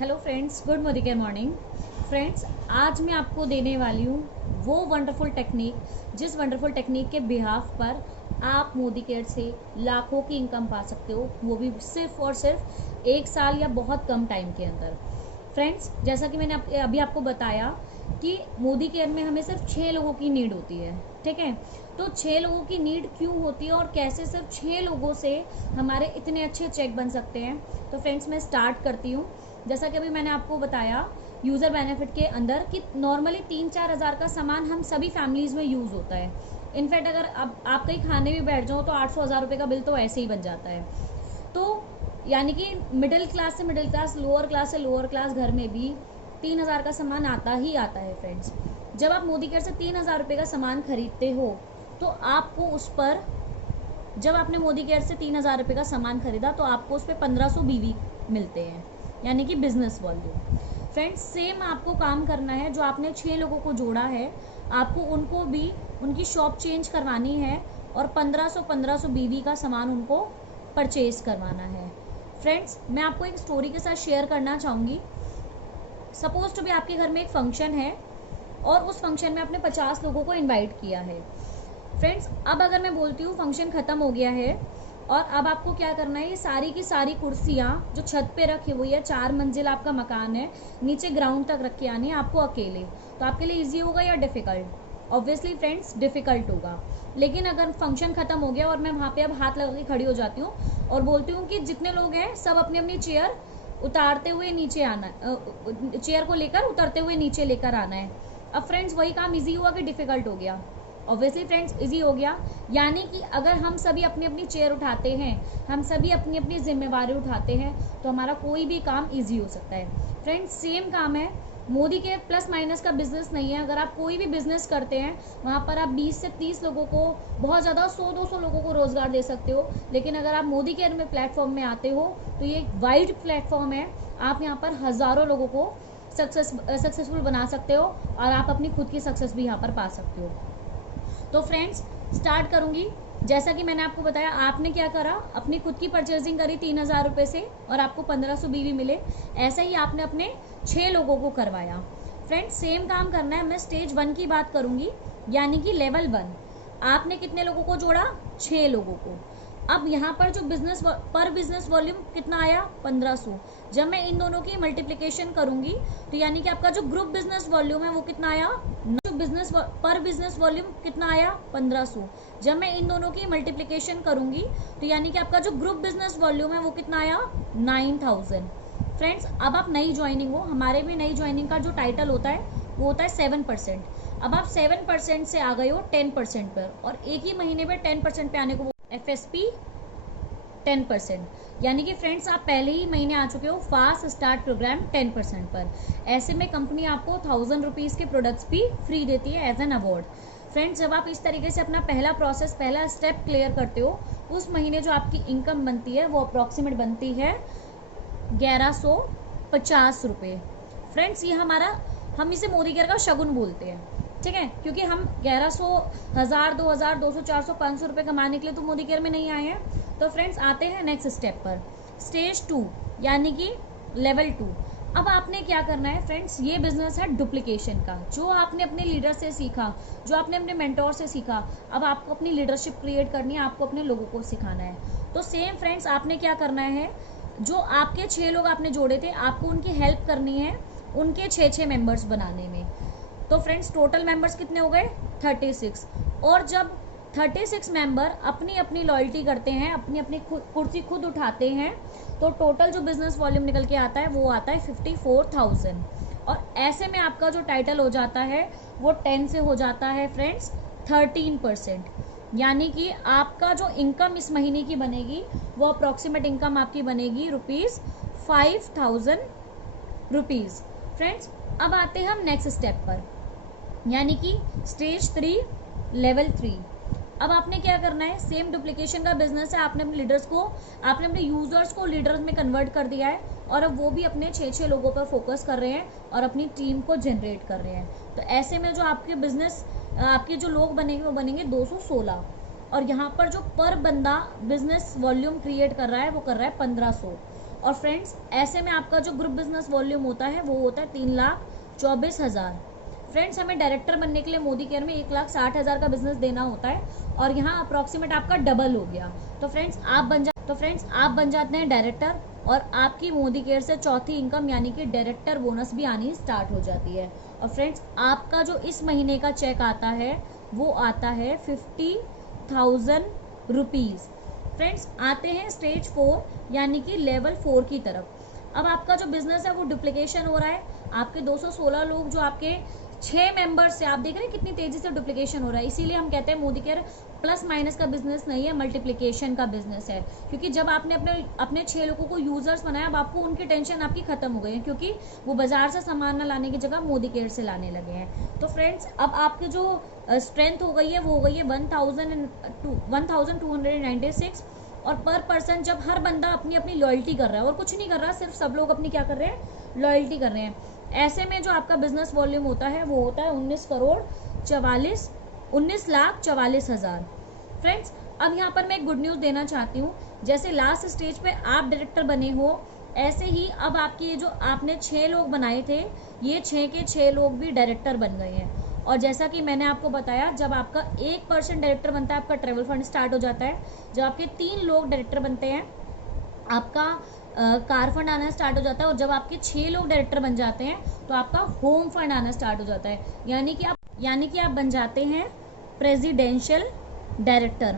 Hello friends, good Modi care morning. Friends, आज मैं आपको देने वाली हूँ वो वंडरफुल टेक्निक जिस वंडरफुल टेक्निक के बिहाफ पर आप मोदी केयर से लाखों की इनकम पा सकते हो, वो भी सिर्फ और सिर्फ 1 साल या बहुत कम टाइम के अंदर। फ्रेंड्स, जैसा कि मैंने अभी आपको बताया कि मोदी केयर में हमें सिर्फ 6 लोगों की नीड होती है, ठीक है। तो 6 लोगों की नीड क्यों होती है और कैसे सिर्फ 6 लोगों से हमारे इतने अच्छे चेक बन सकते हैं। तो फ्रेंड्स, मैं स्टार्ट करती हूँ। जैसा कि अभी मैंने आपको बताया यूज़र बेनिफिट के अंदर कि नॉर्मली 3-4 हज़ार का सामान हम सभी फैमिलीज़ में यूज़ होता है। इनफैक्ट अगर आप कहीं खाने भी बैठ जाओ तो 800-1000 रुपये का बिल तो ऐसे ही बन जाता है। तो यानी कि मिडिल क्लास से मिडिल क्लास, लोअर क्लास से लोअर क्लास घर में भी 3000 का सामान आता ही आता है। फ्रेंड्स, जब आप मोदी केयर से 3000 रुपये का सामान खरीदते हो तो आपको उस पर, जब आपने मोदी केयर से 3000 रुपये का सामान खरीदा तो आपको उस पर 1500 बीवी मिलते हैं, यानी कि बिजनेस वॉल्यूम। फ्रेंड्स, सेम आपको काम करना है। जो आपने 6 लोगों को जोड़ा है, आपको उनको भी उनकी शॉप चेंज करवानी है और 1500 बीवी का सामान उनको परचेज करवाना है। फ्रेंड्स, मैं आपको एक स्टोरी के साथ शेयर करना चाहूँगी। सपोज टू भी आपके घर में एक फंक्शन है और उस फंक्शन में आपने 50 लोगों को इनवाइट किया है। फ्रेंड्स, अब अगर मैं बोलती हूँ फंक्शन ख़त्म हो गया है और अब आपको क्या करना है, ये सारी की सारी कुर्सियाँ जो छत पे रखी हुई है, 4 मंजिल आपका मकान है, नीचे ग्राउंड तक रख के आनी है आपको अकेले। तो आपके लिए ईजी होगा या डिफ़िकल्ट? ऑब्वियसली फ्रेंड्स, डिफ़िकल्ट होगा। लेकिन अगर फंक्शन ख़त्म हो गया और मैं वहाँ पे अब हाथ लगा के खड़ी हो जाती हूँ और बोलती हूँ कि जितने लोग हैं सब अपनी अपनी चेयर उतारते हुए नीचे आना, चेयर को लेकर उतरते हुए नीचे लेकर आना है। अब फ्रेंड्स, वही काम ईजी हुआ कि डिफ़िकल्ट हो गया? ऑब्वियसली फ्रेंड्स, इजी हो गया। यानी कि अगर हम सभी अपनी अपनी चेयर उठाते हैं, हम सभी अपनी अपनी जिम्मेवारी उठाते हैं, तो हमारा कोई भी काम इजी हो सकता है। फ्रेंड्स, सेम काम है। मोदी के प्लस माइनस का बिजनेस नहीं है। अगर आप कोई भी बिजनेस करते हैं, वहाँ पर आप 20 से 30 लोगों को, बहुत ज़्यादा 100-200 लोगों को रोज़गार दे सकते हो। लेकिन अगर आप मोदी केयर में प्लेटफॉर्म में आते हो तो ये एक वाइड प्लेटफॉर्म है। आप यहाँ पर हज़ारों लोगों को सक्सेसफुल बना सकते हो और आप अपनी खुद की सक्सेस भी यहाँ पर पा सकते हो। तो फ्रेंड्स, स्टार्ट करूँगी। जैसा कि मैंने आपको बताया, आपने क्या करा, अपनी खुद की परचेजिंग करी 3000 रुपये से और आपको 1500 बीवी मिले। ऐसे ही आपने अपने 6 लोगों को करवाया। फ्रेंड्स, सेम काम करना है। मैं स्टेज 1 की बात करूँगी, यानी कि लेवल 1। आपने कितने लोगों को जोड़ा? 6 लोगों को। अब यहाँ पर जो बिजनेस वॉल्यूम कितना आया? 1500। जब मैं इन दोनों की मल्टीप्लिकेशन करूँगी तो यानी कि आपका जो ग्रुप बिजनेस वॉल्यूम है वो कितना आया? जो बिजनेस वॉल्यूम कितना आया? 1500। जब मैं इन दोनों की मल्टीप्लिकेशन करूँगी तो यानी कि आपका जो ग्रुप बिजनेस वॉल्यूम है वो कितना आया? 9000। फ्रेंड्स, अब आप नई ज्वाइनिंग हो, हमारे भी नई ज्वाइनिंग का जो टाइटल होता है वो होता है 7%। अब आप 7% से आ गए हो 10% पर, और एक ही महीने में 10% पे आने को FSP 10%। यानी कि फ्रेंड्स, आप पहले ही महीने आ चुके हो फास्ट स्टार्ट प्रोग्राम 10% पर। ऐसे में कंपनी आपको 1000 रुपीज़ के प्रोडक्ट्स भी फ्री देती है एज एन अवार्ड। फ्रेंड्स, जब आप इस तरीके से अपना पहला स्टेप क्लियर करते हो, उस महीने जो आपकी इनकम बनती है वो अप्रॉक्सीमेट बनती है 1150 रुपये। फ्रेंड्स, ये हम इसे मोदी केयर का शगुन बोलते हैं, ठीक है, क्योंकि हम 1100, 1000, 2000, 200, 400, 500 रुपये कमाने के लिए तो मोदी केयर में नहीं आए हैं। तो फ्रेंड्स, आते हैं नेक्स्ट स्टेप पर, स्टेज 2, यानी कि लेवल 2। अब आपने क्या करना है फ्रेंड्स, ये बिजनेस है डुप्लीकेशन का। जो आपने अपने लीडर से सीखा, जो आपने अपने मेंटोर से सीखा, अब आपको अपनी लीडरशिप क्रिएट करनी है, आपको अपने लोगों को सिखाना है। तो सेम फ्रेंड्स, आपने क्या करना है, जो आपके 6 लोग आपने जोड़े थे, आपको उनकी हेल्प करनी है उनके 6 मेंबर्स बनाने में। तो फ्रेंड्स, टोटल मेंबर्स कितने हो गए? 36। और जब 36 मेंबर अपनी अपनी लॉयल्टी करते हैं, अपनी अपनी कुर्सी खुद उठाते हैं, तो टोटल जो बिजनेस वॉल्यूम निकल के आता है वो आता है 54,000। और ऐसे में आपका जो टाइटल हो जाता है वो 10 से हो जाता है फ्रेंड्स 13%। यानी कि आपका जो इनकम इस महीने की बनेगी वो अप्रॉक्सीमेट इनकम आपकी बनेगी ₹5000 रुपीज़। फ्रेंड्स, अब आते हैं हम नेक्स्ट स्टेप पर, यानी कि स्टेज 3, लेवल 3। अब आपने क्या करना है, सेम डुप्लीकेशन का बिजनेस है। आपने अपने यूजर्स को लीडर्स में कन्वर्ट कर दिया है और अब वो भी अपने 6 लोगों पर फोकस कर रहे हैं और अपनी टीम को जनरेट कर रहे हैं। तो ऐसे में जो आपके जो लोग बनेंगे वो बनेंगे 216। और यहाँ पर जो पर बंदा बिजनेस वॉल्यूम क्रिएट कर रहा है वो कर रहा है 1500। और फ्रेंड्स ऐसे में आपका जो ग्रुप बिजनेस वॉल्यूम होता है वो होता है 3,24,000। फ्रेंड्स हमें डायरेक्टर बनने के लिए मोदी केयर में 1,60,000 का बिजनेस देना होता है और यहाँ अप्रॉक्सीमेट आपका डबल हो गया। तो फ्रेंड्स आप बन जाते हैं डायरेक्टर और आपकी मोदी केयर से चौथी इनकम यानी कि डायरेक्टर बोनस भी आनी स्टार्ट हो जाती है। और फ्रेंड्स आपका जो इस महीने का चेक आता है वो आता है 50,000 रुपीज़। फ्रेंड्स आते हैं स्टेज 4 यानी कि लेवल 4 की तरफ। अब आपका जो बिजनेस है वो डुप्लीकेशन हो रहा है। आपके 216 लोग जो आपके 6 मेंबर्स से, आप देख रहे हैं कितनी तेजी से डुप्लीकेशन हो रहा है। इसीलिए हम कहते हैं मोदी केयर प्लस माइनस का बिजनेस नहीं है, मल्टीप्लिकेशन का बिजनेस है। क्योंकि जब आपने अपने 6 लोगों को यूजर्स बनाया, अब आपको उनकी टेंशन आपकी खत्म हो गई है, क्योंकि वो बाजार से सामान ना लाने की जगह मोदी केयर से लाने लगे हैं। तो फ्रेंड्स अब आपकी जो स्ट्रेंथ हो गई है वो हो गई है 1,296। और पर पर्सन जब हर बंदा अपनी अपनी लॉयल्टी कर रहा है और कुछ नहीं कर रहा, सिर्फ सब लोग अपनी क्या कर रहे हैं, लॉयल्टी कर रहे हैं, ऐसे में जो आपका बिजनेस वॉल्यूम होता है वो होता है 19,44,000। फ्रेंड्स अब यहाँ पर मैं एक गुड न्यूज़ देना चाहती हूँ। जैसे लास्ट स्टेज पे आप डायरेक्टर बने हो, ऐसे ही अब आपकी ये जो आपने 6 लोग बनाए थे, ये 6 के 6 लोग भी डायरेक्टर बन गए हैं। और जैसा कि मैंने आपको बताया, जब आपका 1% डायरेक्टर बनता है आपका ट्रेवल फंड स्टार्ट हो जाता है। जब आपके 3 लोग डायरेक्टर बनते हैं आपका कार फंड आना स्टार्ट हो जाता है। और जब आपके 6 लोग डायरेक्टर बन जाते हैं तो आपका होम फंड आना स्टार्ट हो जाता है, यानी कि आप बन जाते हैं प्रेसिडेंशियल डायरेक्टर।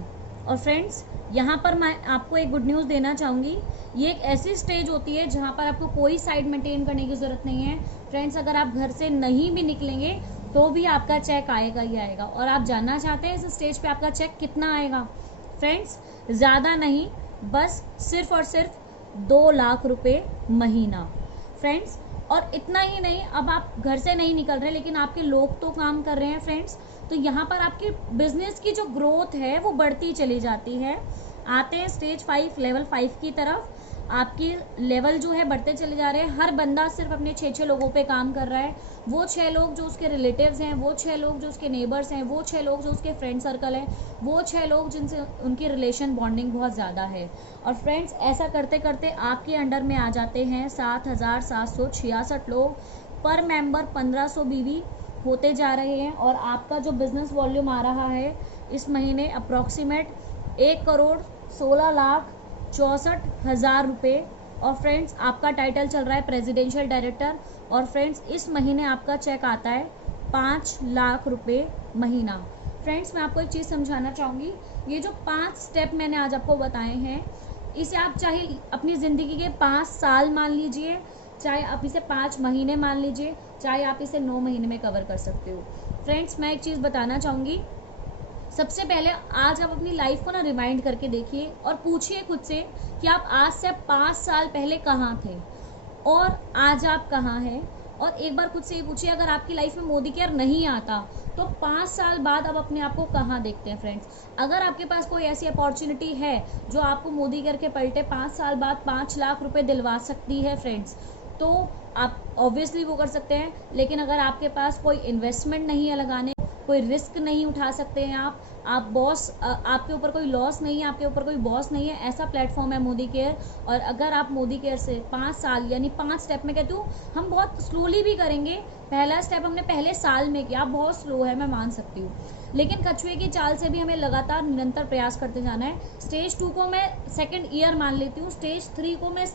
और फ्रेंड्स यहाँ पर मैं आपको एक गुड न्यूज़ देना चाहूँगी। ये एक ऐसी स्टेज होती है जहाँ पर आपको कोई साइड मेंटेन करने की ज़रूरत नहीं है। फ्रेंड्स अगर आप घर से नहीं भी निकलेंगे तो भी आपका चेक आएगा ही आएगा। और आप जानना चाहते हैं इस स्टेज पे आपका चेक कितना आएगा? फ्रेंड्स ज़्यादा नहीं, बस सिर्फ और सिर्फ 2 लाख रुपए महीना। फ्रेंड्स और इतना ही नहीं, अब आप घर से नहीं निकल रहे लेकिन आपके लोग तो काम कर रहे हैं। फ्रेंड्स तो यहाँ पर आपकी बिजनेस की जो ग्रोथ है वो बढ़ती चली जाती है। आते हैं स्टेज 5 लेवल 5 की तरफ। आपकी लेवल जो है बढ़ते चले जा रहे हैं। हर बंदा सिर्फ अपने 6 लोगों पे काम कर रहा है। वो 6 लोग जो उसके रिलेटिव्स हैं, वो 6 लोग जो उसके नेबर्स हैं, वो 6 लोग जो उसके फ्रेंड सर्कल है, वो 6 लोग जिनसे उनकी रिलेशन बॉन्डिंग बहुत ज़्यादा है। और फ्रेंड्स ऐसा करते करते आपके अंडर में आ जाते हैं 7,766 लोग। पर मेंबर 1,500 बीवी होते जा रहे हैं। और आपका जो बिजनेस वॉल्यूम आ रहा है इस महीने अप्रॉक्सीमेट 1,16,64,000 रुपये। और फ्रेंड्स आपका टाइटल चल रहा है प्रेसिडेंशियल डायरेक्टर। और फ्रेंड्स इस महीने आपका चेक आता है 5 लाख रुपये महीना। फ्रेंड्स मैं आपको एक चीज़ समझाना चाहूँगी। ये जो 5 स्टेप मैंने आज आपको बताए हैं, इसे आप चाहे अपनी ज़िंदगी के 5 साल मान लीजिए, चाहे आप इसे 5 महीने मान लीजिए, चाहे आप इसे 9 महीने में कवर कर सकते हो। फ्रेंड्स मैं एक चीज़ बताना चाहूँगी। सबसे पहले आज आप अपनी लाइफ को ना रिमाइंड करके देखिए और पूछिए खुद से कि आप आज से 5 साल पहले कहाँ थे और आज आप कहाँ हैं। और एक बार खुद से ये पूछिए, अगर आपकी लाइफ में मोदी केयर नहीं आता तो 5 साल बाद आप अपने आप को कहाँ देखते हैं। फ्रेंड्स अगर आपके पास कोई ऐसी अपॉर्चुनिटी है जो आपको मोदी केयर के पलटे 5 साल बाद 5 लाख रुपए दिलवा सकती है फ्रेंड्स, तो आप ऑब्वियसली वो कर सकते हैं। लेकिन अगर आपके पास कोई इन्वेस्टमेंट नहीं है लगाने, कोई रिस्क नहीं उठा सकते हैं आप बॉस, आपके ऊपर कोई लॉस नहीं है, आपके ऊपर कोई बॉस नहीं है, ऐसा प्लेटफॉर्म है मोदी केयर। और अगर आप मोदी केयर से 5 साल यानी 5 स्टेप में, कहती हूँ हम बहुत स्लोली भी करेंगे। पहला स्टेप हमने पहले साल में किया, बहुत स्लो है मैं मान सकती हूँ, लेकिन कछुए की चाल से भी हमें लगातार निरंतर प्रयास करते जाना है। स्टेज 2 को मैं सेकंड ईयर मान लेती हूँ, स्टेज 3 को मैं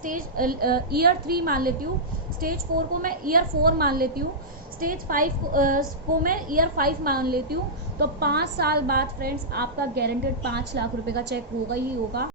ईयर 3 मान लेती हूँ, स्टेज 4 को मैं ईयर 4 मान लेती हूँ, स्टेज 5 को मैं ईयर 5 मान लेती हूँ। तो 5 साल बाद फ्रेंड्स आपका गारंटेड 5 लाख रुपए का चेक होगा ही होगा।